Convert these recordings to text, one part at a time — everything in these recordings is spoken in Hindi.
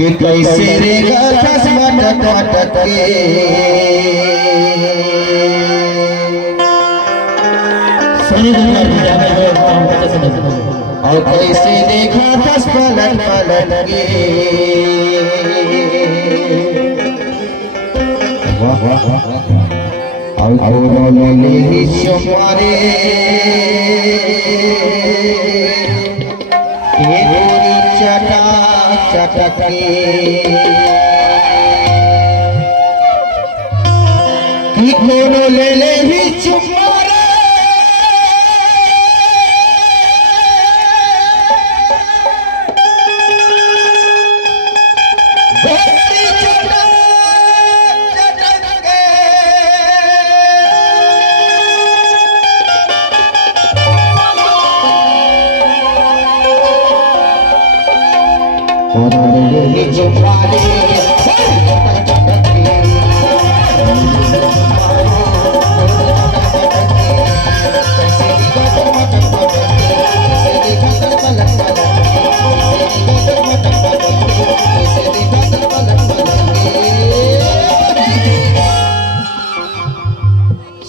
कि कैसे रे गठस मटक मटक के और कैसे देखा दस पलट पलट के और बोले ही चुमारे पूरी चटा चटक की कोनो ले ले ही चुमारे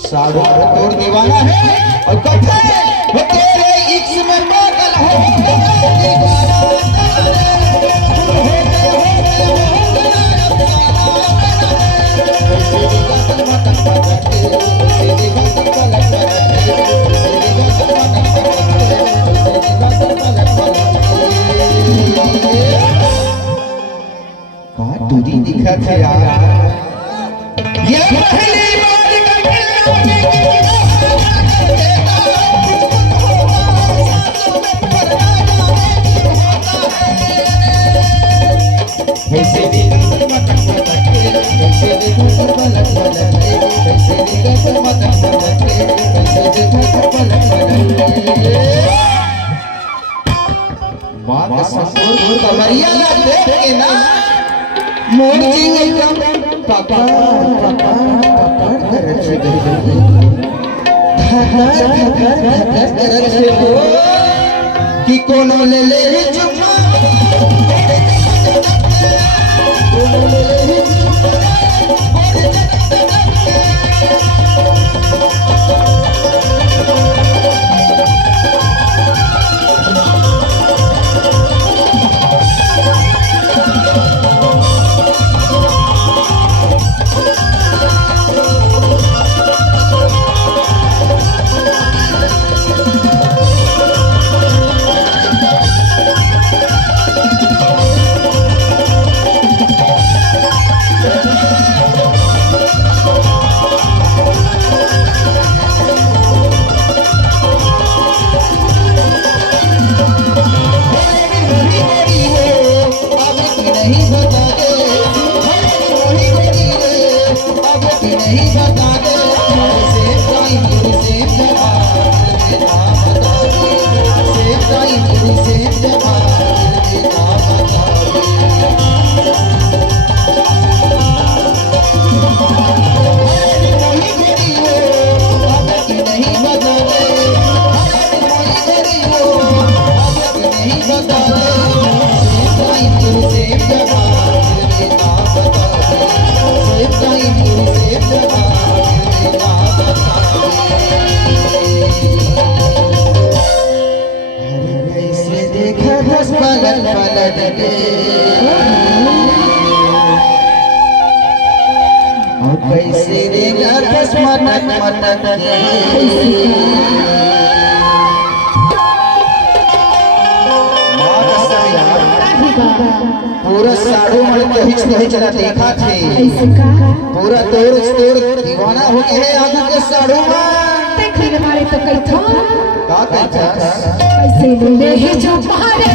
साधु तोड़ दीवाना है और कहता है वो तेरे इश्क में पागल हो तुझी दिखा था यार ये पहली बार कि कोनो ले ले चुम्मा कैसे देगा दस मटक मटक पूरा साड़ू में कहीं नहीं चला देखा थे पूरा तोड़ दीवाना हो गया है आगू के साड़ू में देखी हमारे तो कई था का कहता कैसे ले ही जो मारे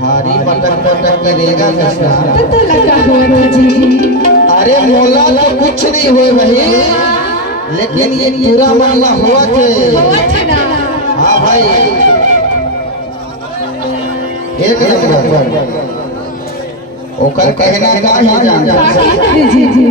भारी मटक मटक करेगा कृष्णा। तो लगा हुआ था जी। अरे मोला तो कुछ नहीं हुए भाई, लेकिन ये पूरा मामला हुआ थे। हुआ था ना। हाँ भाई, एक नंबर ओकर कहना का ही जान जी जी।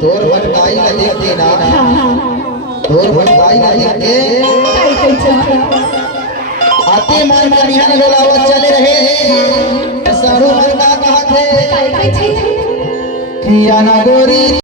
तोर भटकाई न देखते ना, तोर भटकाई न देखते आते मान मानियान बोलावत चले रहे। सारू मन का कहा थे किया ना गोरी।